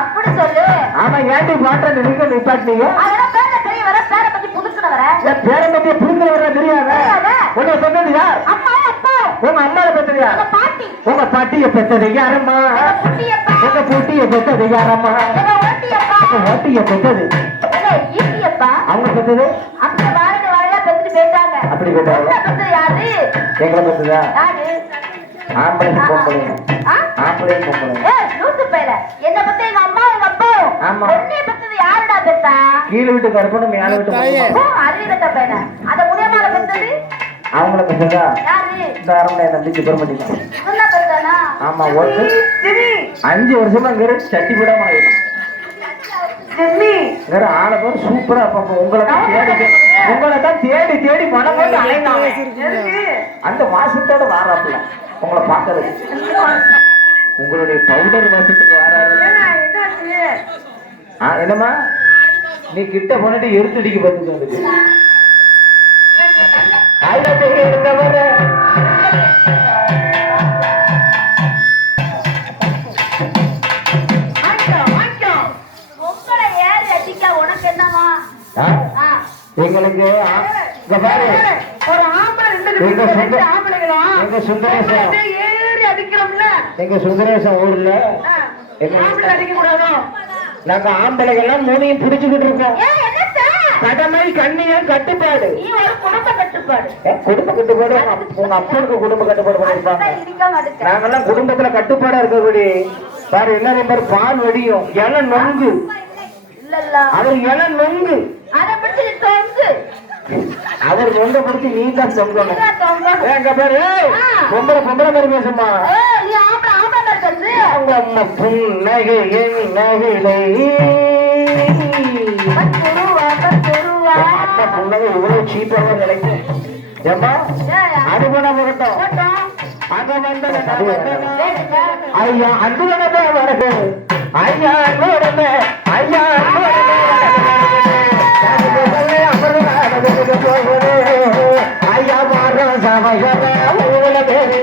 அப்படி சொல்லு. ஆமா ஏண்டி பாட்ட நினைக்க நிப்பாட்டீங்க? பேரை பத்தி புதுக்குனவர பேரை பத்தி புதுக்குனவர தெரியாத? உன்னை பெற்றது யார்? அம்மா அப்பா. உங்க அம்மாவை பெற்றது யார்? பாட்டி. உங்க பாட்டியை பெற்றது யாரம்மா? உங்க பூட்டியை பெற்றது யாரம்மா? ஓட்டிய பெற்றது அவங்க பெற்றது அந்த வாரது வாழையா பெற்று போயிட்டாங்க. அப்படி பெற்றாங்க. யாரு? எங்களை பெற்றதா? யாரு? ஆம்பளையும் பொம்பளையும். ஆம்பளையும் பொம்பளையும். என்ன பத்தி எங்க அம்மா உங்க அப்பா பொண்ணை பத்தது யாருடா பெத்தா? கீழ விட்டு கருப்பனும் மேல விட்டு அறிவிட்ட பையன அத முடியமால பெத்தது அவங்கள பெற்றதா? யாரு? இந்த அரண்மனை நம்பிக்கை பெருமட்டிங்க. சொன்னா பெத்தானா? ஆமா ஒரு 5 வருஷமா இங்க சட்டி விடாம ஆளை பேர் சூப்பரா இருப்பாங்க. உங்களை தான் தேடி தேடி மனம் போட்டு அலைந்தாங்க. அந்த வாசத்தோட வாராப்புல உங்களை பார்க்கறது. உங்களுடைய பவுடர் வாசத்துக்கு வாராரு. என்னம்மா நீ கிட்ட போனட்டு எருத்தடிக்கு பார்த்துட்டு உனக்கு என்னமா? எங்களுக்கு எங்க சுந்தரேசன் ஊர்ல நாங்க ஆம்பளைகள்லாம் மூணையும் பிடிச்சுக்கிட்டு இருக்கோம். கடமை கண்ணியம் கட்டுப்பாடு. குடும்ப கட்டுப்பாடு. உங்க அப்பனுக்கு குடும்ப கட்டுப்பாடு பண்ணிருப்பாங்க. நாங்கெல்லாம் குடும்பத்துல கட்டுப்பாடா இருக்கக்கூடிய பாரு எல்லாரும் பாரு பால் வடியும் இலை நொங்கு. அவர் இலை நொங்கு அவர் நொங்க பிடிச்சி நீ தான் தொங்கணும். பாரு பொம்பளை பொம்பளை மாதிரி பேசுமா? அவங்க அம்மா புன்னகை நகையிலே அம்மா புன்னகை இவ்வளவு சீப்பாக கிடைக்கும். ஏமா அது பண்ண போகட்டும். அங்க வந்த ஐயா அன்பு வரது ஐயா அன்பு ஐயா ஐயா மாற சமையல ஊழ பேரு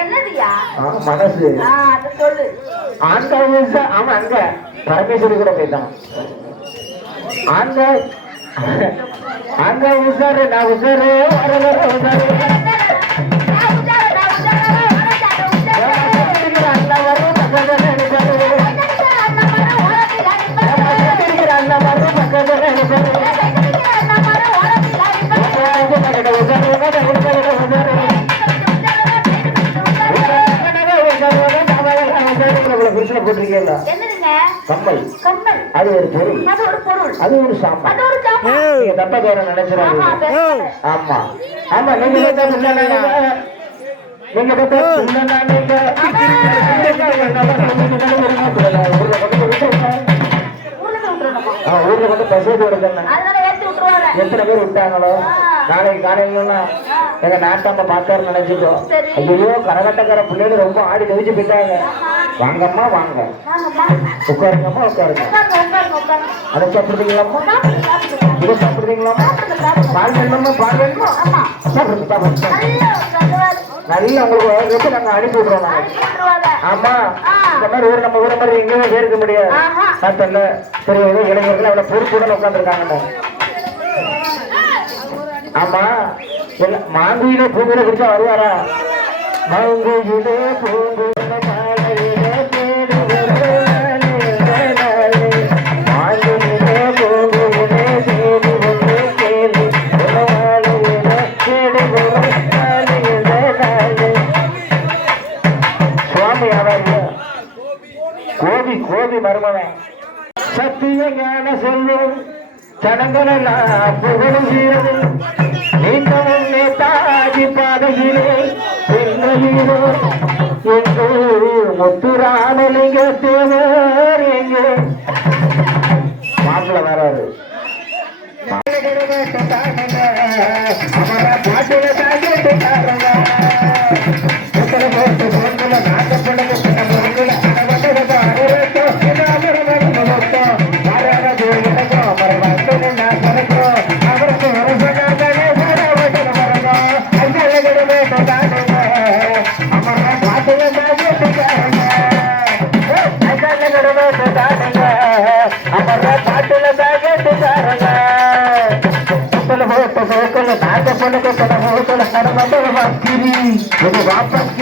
என்னதியா மனசு அது சொல்லு. ஆண்ட ஊசா அவன் அங்க பரமேஸ்வரி கூட போயிட்டான் அங்க அங்க உசாரு நான் உசாரு வர வர உசாரு அண்ணா வரும் பக்கத்துல நினைப்பாரு அண்ணா வரும் பக்கத்துல நினைப்பாரு போட்டிருக்கீங்களா கம்மல் அது ஒரு பொருள் அது ஒரு சாமான் நீங்க தப்பா பேர நினைச்சிடாதீங்க ஆமா ஆமா நீங்க நீங்க ஊர்ல கொண்டு பசேட்டு விடுங்க எத்தனை பேர் விட்டாங்களோ நாளைக்கு காலையில எங்க நாட்டாம பார்த்தாரு நினைச்சிட்டோம் ஐயோ கரகட்டக்கார பிள்ளைகள் ரொம்ப ஆடி நெவிச்சு போயிட்டாங்க வாங்கம்மா வாங்க உட்காருங்கம்மா உட்காருங்க அதை சாப்பிடுறீங்களாம்மா இதை சாப்பிடுறீங்களாம்மா பால் வேணுமா பால் வேணுமா சாப்பிடுங்க சாப்பிடுங்க நல்லா உங்களுக்கு வச்சு நாங்க அனுப்பி விடுறோம் ஆமா இந்த மாதிரி ஊர் நம்ம ஊரை மாதிரி எங்கேயுமே சேர்க்க முடியாது பார்த்தல சரி ஏதோ இளைஞர்கள் அவ்வளவு பொறுப்புடன் உட்காந்துருக்காங்க ஆமா மாங்குயிலே பூங்குயில குடிச்சா வருவாரா மாங்குயிலே பூங்குயில மாங்குயிலே பூங்குயிலே சேரி ஒன்று கேள்வி சுவாமி ஆவாரியா கோபி கோபி மருமவன் சத்திய ஞான சொல்லும் சடங்களெல்லாம் புகழுகிறது நீண்டவும் நேதாஜி பாதையிலே பெண்மையிலோ எங்கோ முத்துராமலிங்க தேவர் எங்கே மாப்பிள்ள வராது பாட்டில தாக்கிட்டாருங்க வாபஸ்